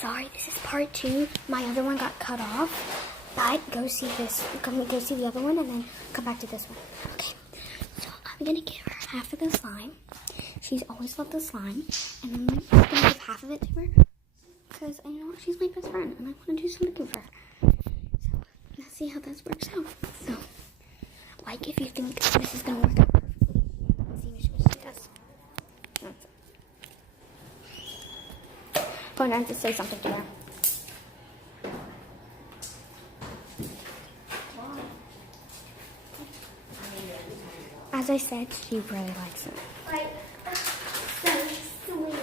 Sorry, this is part 2. My other one got cut off. But go see this. Go see the other one and then come back to this one. Okay. So I'm gonna give her half of the slime. She's always loved the slime. And I'm gonna give half of it to her. Because I know she's my best friend and I want to do something for her. So let's see how this works out. So like if you think this is gonna work out perfectly. Let's see what she does. Going on to say something to her. As I said, she really likes it. Like, so sweet.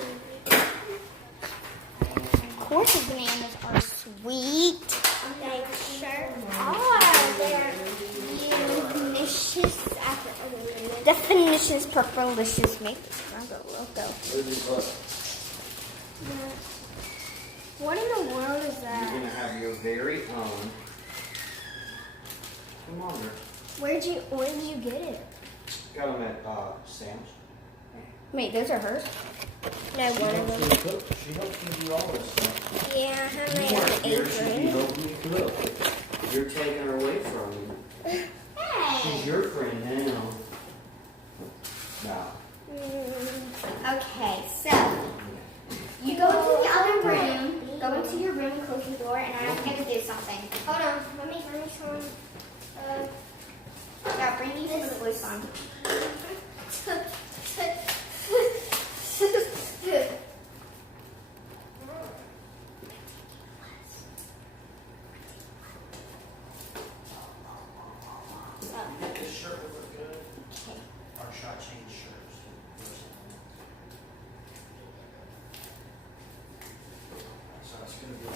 Of course the bananas are sweet. They sure are. They're delicious. Definitions purplicious. Make this logo. What in the world is You're that? going to have your very own thermometer. Where do you get it? Got them at Sam's. Wait, those are hers? No, She one of helps them. you cook. She helps you do all this stuff. Yeah, I have You my work own here, she apron. helps you cook. You're taking her away from you. She's Hey. your friend now. Now. Okay, so you go into the other room. Go into your room, close your door, and I'm gonna do something. Hold on, let me bring some. Yeah, bring me some of the glue on. This shirt would look good. Our shot change shirts. So it's going to be like.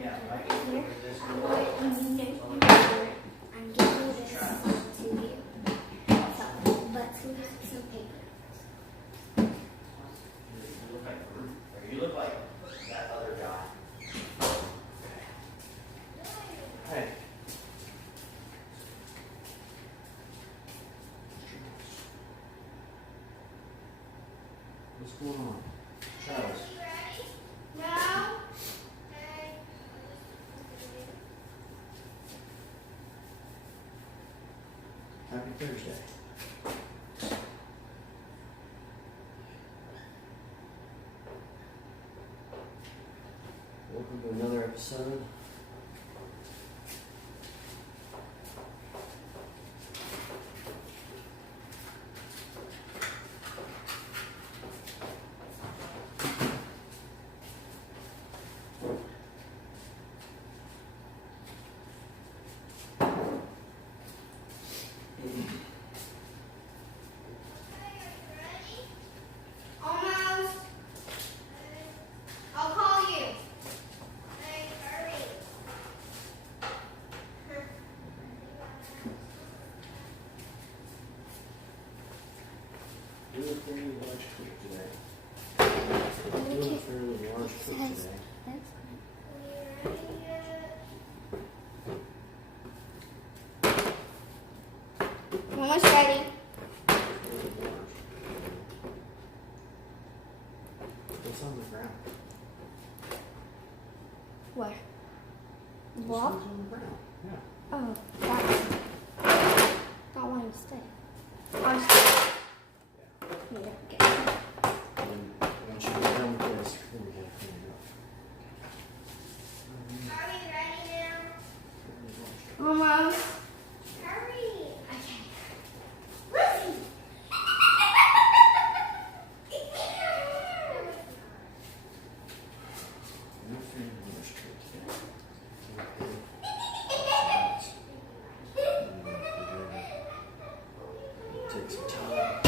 Yeah, right. This I'm giving this to you. So, let's use some paper. You look like that other guy. Hey. What's going on? Charles. No. Happy Thursday. Welcome to another episode. Almost. I'll call you. Hey, hurry. Do a fairly large cook today. Do a fairly large cook today. Almost ready. What's on the ground? What? What's Block? on the ground? Yeah. Oh, that one. Don't want him to stay. I'll just need to get it. And once you get done with this, then we gotta clean it up. Are we ready now? Fairly large. Almost. Hurry. Okay. Listen. No fairly large cook today. Take some time.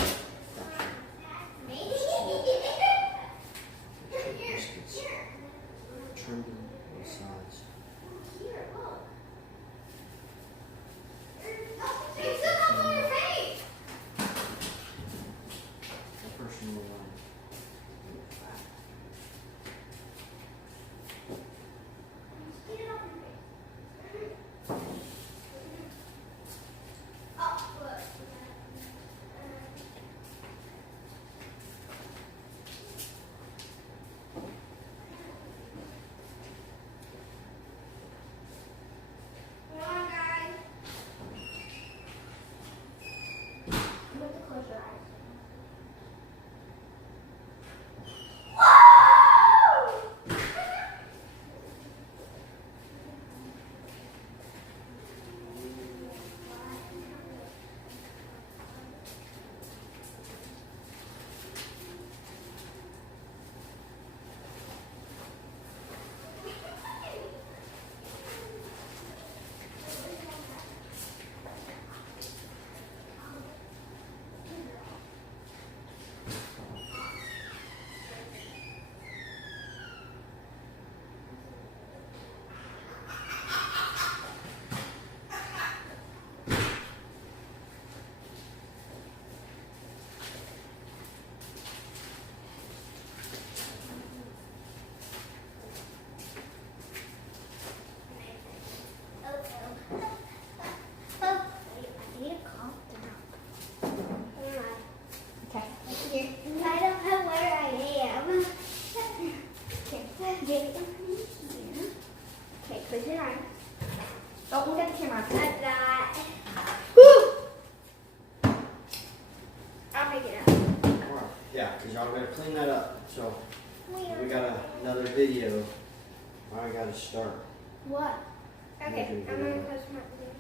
clean that up. So we got another video. I gotta start. What? Okay, Making I'm video. gonna post my video.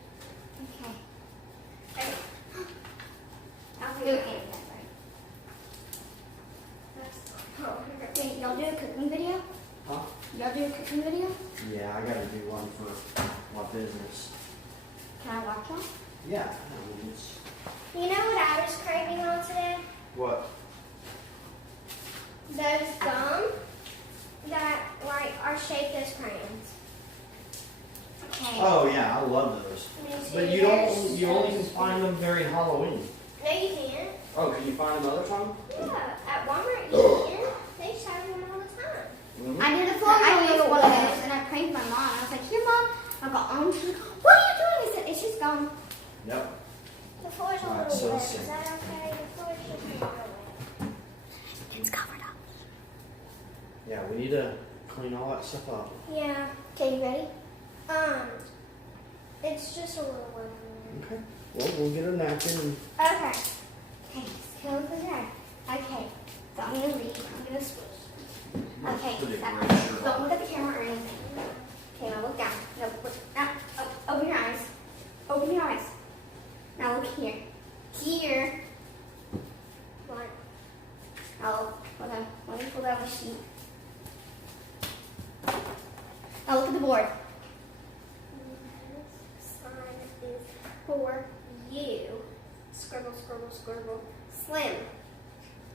Okay. I'll Do do it. it. Wait, y'all do a cooking video? Huh? Y'all do a cooking video? Yeah, I gotta do one for my business. Can I watch that? Yeah, I mean, it's You know what I was craving on today? what? Those gum that like are shaped as crayons. Okay. Oh yeah, I love those. Me too. But you don't. You only can find them during Halloween. No, you can't. Oh, can you find them other time? Yeah, at Walmart you can. They sell them all the time. Mm-hmm. I did Before I we used were one of born. those and I pranked my mom. I was like, here mom, I got on. She's like, what are you doing? I said, it's just gum. Yep. The floor's a Alright, little so wet. let's Is see. that okay? The floor's just a little wet. It's covered up. Yeah, we need to clean all that stuff up. Yeah. Okay, you ready? It's just a little wet. Okay. Well, we'll get a napkin and Okay. Okay, so over there. Okay, so I'm gonna read. I'm gonna switch. Okay, put it stop. right here. Don't look at the camera or anything. Okay, now look down. No, look. Now, open your eyes. Open your eyes. Now look here. Here. One. Now look. Hold on. Let me pull down my sheet. Now look at the board. This sign is for you. Scribble, scribble, scribble. Slim.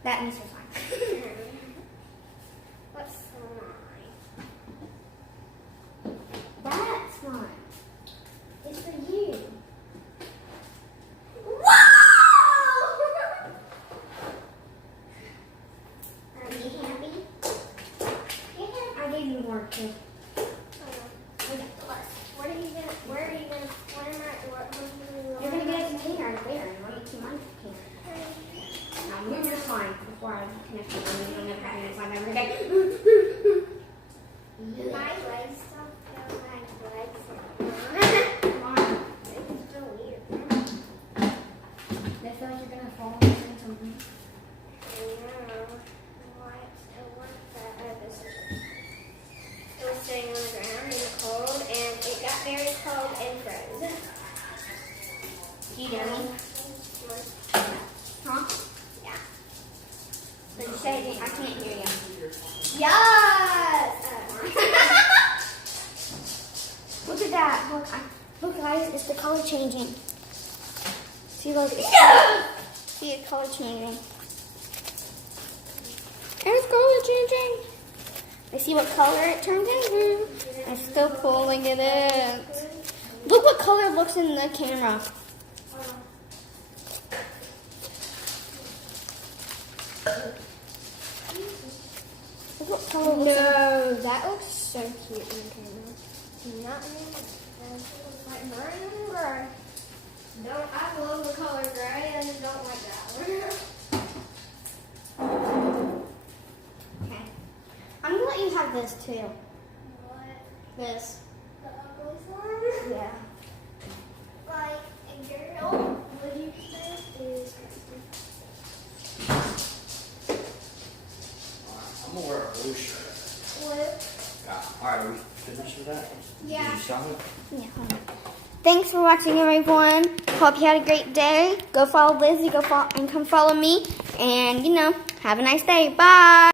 That means you're fine. What's mine? That's mine. It's for you. Wow! Are you happy? I gave you more too. What are you gonna? Where are you gonna? What am I? What You're gonna get a container later. You want me to my container? Now move your slime before I connect it. I'm gonna have it slime every day. My legs don't feel like legs. Come on. It's so weird. I feel like you're gonna fall into something. I know. What that? This is it was sitting on the ground in the cold, and it got very cold and froze. You dummy. Huh? Yeah. Did you say anything? I can't hear you. Yes! Look at that. Look, guys, it's the color changing. See, look. See, it's color changing. It's color changing. I see what color it turned into. I'm still pulling it in. Look what color it looks in the camera. Look what color it looks in. No, that looks so cute in the camera. Not like mine gray. Don't I love the color gray? I just don't like that one. Okay. I'm gonna let you have this too. What? This. The ugly one? Yeah. Like a girl, would you say is I'm gonna wear a blue shirt. blue? Yeah. All right, are we finished with that? Yeah. Did you stop it? Yeah. Hold on. Thanks for watching, everyone. Hope you had a great day. Go follow Lizzie. Go follow and come follow me. And have a nice day. Bye.